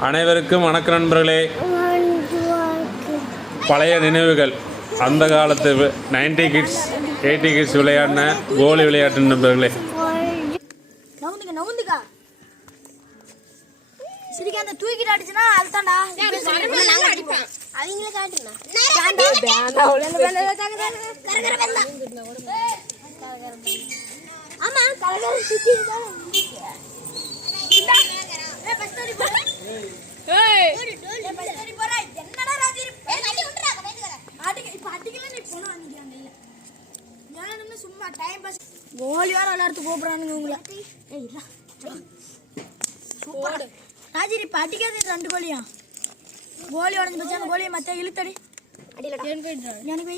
அனைவருக்கும் வணக்க நண்பர்களே. பழைய நினைவுகள். அந்த காலத்து நைன்டி கிட்ஸ் எயிட்டி கிட்ஸ் விளையாடின கோலி விளையாட்டு நண்பர்களே. தூக்கிட்டு அடிச்சுனா அதுதான்டா அவங்கள ஆமா கலகர சுத்தி கோலி வேற விளையாடுத்து கூப்பிடுறானுங்க உங்களை ஏய் இருடா. சூப்பர். ராஜி இப்ப அடிக்காது ரெண்டு கோலியா கோலி உடஞ்சு போச்சு அந்த கோலியை மத்த இழுத்தடி. எனக்கு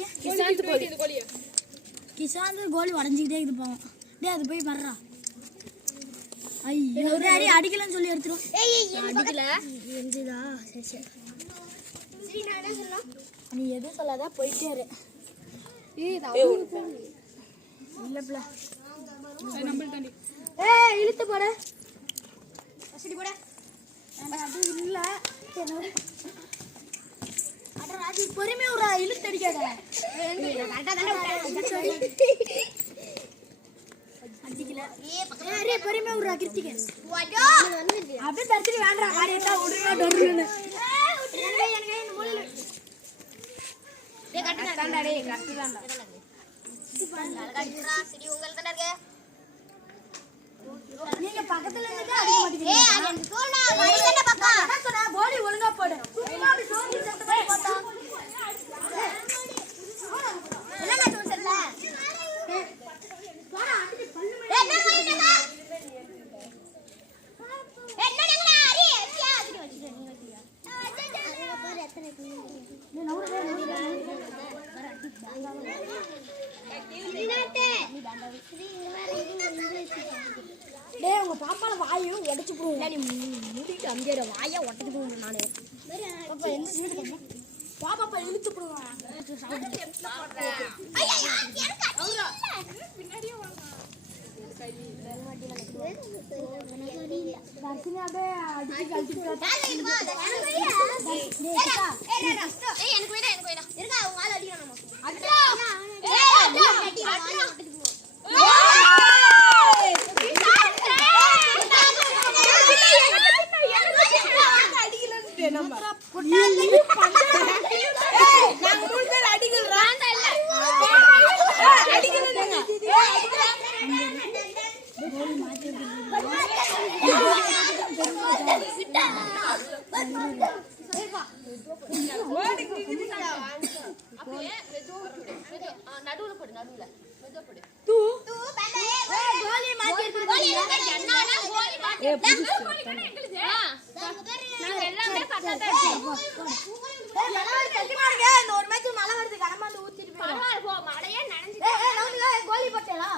கிசாந்து கோலி உடஞ்சிக்கிட்டே இது போவோம். டேய் அது போய் வர்றா. ஐயோ டேய், அடி அடிக்கலன்னு சொல்லி எடுத்துரும் அடிக்கல எரிஞ்சுதா சரி சரி சரி நான் என்ன சொல்லலாம் நீ எதுவும் சொல்லாத போயிட்டே இரு இல்ல ஏய் இழுத்து போட சரி போட அது இல்ல அட ராஜி பொறுமையா விடுறா இழுத்து அடிக்காத அரே பொறுமையா விடுறா கிருத்திகா அப்படியே தடுத்துட்டு வேண்டாம். வாரியத்தா விடுறா டொருன்னு. நீங்க பக்கத்துல இருந்து டேய், உங்க பாப்பால வாயும் உடைச்சு போடுவோம். நீ மூடிட்டு அங்கேயே இரு, வாயை உடைச்சு போடுவேன் நானு. பாப்பா, எந்த வந்தா? வா, பாப்பா, இழுத்து போடுவேன். அப்படியே அடிச்சு கழட்டி போயிடும். ஏய், ஏய், மழையே ஏய், கோலி போட்டியாடா?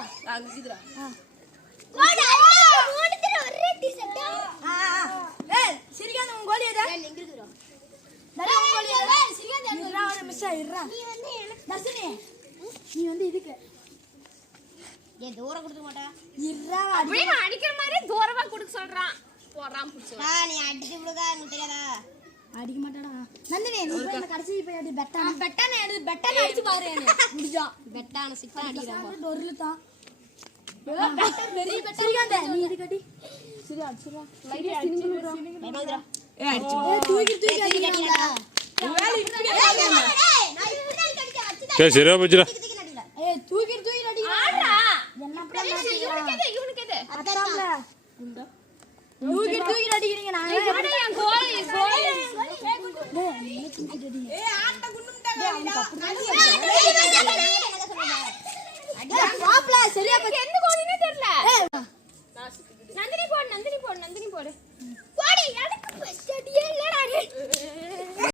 நீ வந்து இதுக்கு ஏன் தூரம் கொடுக்க மாட்டேன் இருடா, அப்படியே நான் அடிக்கிற மாதிரி தூரமா கொடுக்க சொல்றான் போறான் புடிச்சு ஆ நீ அடிச்சு விடுடா எனக்கு தெரியாதா அடிக்க மாட்டாடா. நந்தினி நீ போய் இந்த கடைசி போய் அடி பெட்டா பெட்டான எடு பெட்டான அடிச்சு பாரு முடிஞ்சா பெட்டான சிக்கா அடிக்கிறான் டொர்லு சரி சரியா போச்சுடா. அடிக்கிறீங்க